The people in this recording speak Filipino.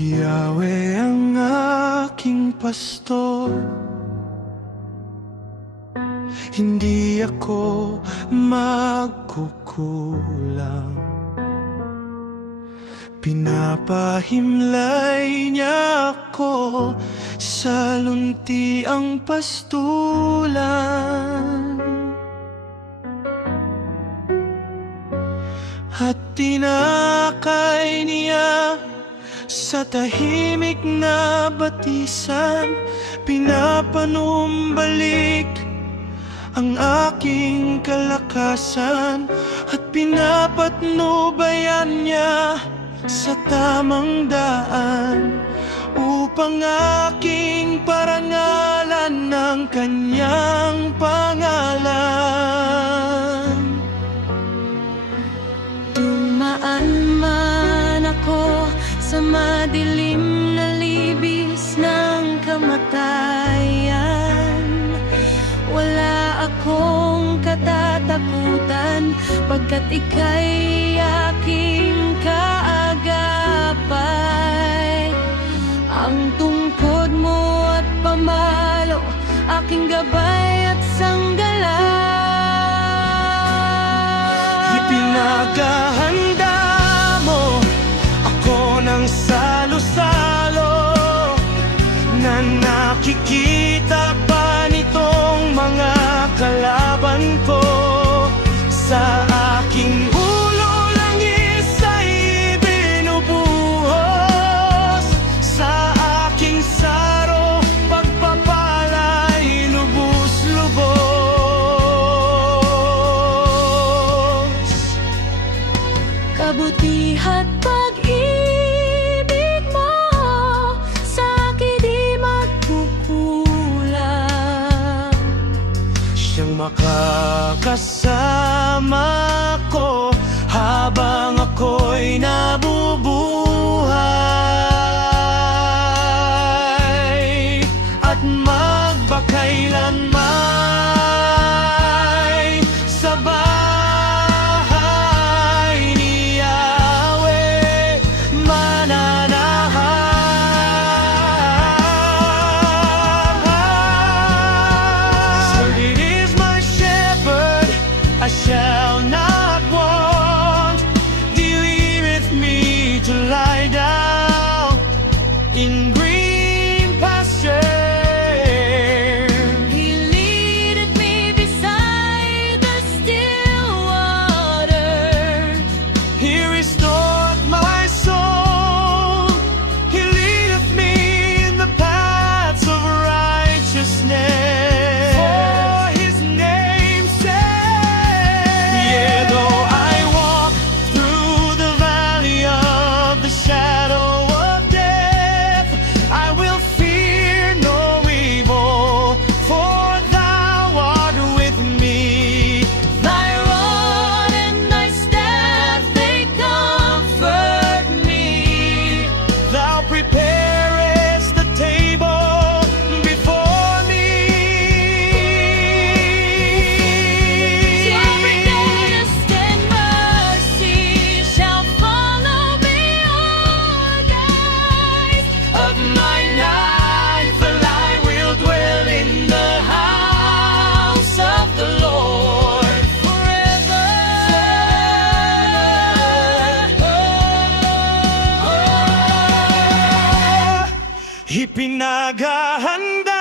Yahweh ang aking pastor, hindi ako magkukulang. Pinapahimlay niya ako sa luntiang pastulan, at tinakay niya sa tahimik na batisan. Pinapanumbalik ang aking kalakasan, at pinapatnubayan niya sa tamang daan, upang aking parangalan ng kanyang pangalan. Dumaan man ako sa madilim na libis ng kamatayan, wala akong katatakutan, pagkat ika'y aking kaagapay. Ang tungkod mo at pamalo, aking gabay at sanggalaw. Ipinaghahanda mo ako ng salo-salo, na nakikita pa nitong mga kalaban ko. Sa aking ulo langis ay binubuhos, sa aking saro pagpapala'y lubos-lubos. Kabutihat pag-ibig mo sa'kin di magkukulang. Siyang makakasama ko habang ako'y nabubuhay, at magbakailanman sa bahay ni Yahweh mananahan. So it is my shepherd, I shall not want. He leadeth me to lie down in green pasture. He leadeth me beside the still waters. He restored my soul. He leadeth me in the paths of righteousness for his name's sake. Yea, though I walk through the valley of the shadow of death, I will fear no evil, for thou art with me. Thy rod and thy staff, they comfort me. Thou preparest the table before me. Surely goodness and mercy shall follow me all the days Of my life, and I will dwell in the house of the Lord forever. Ipinaghahanda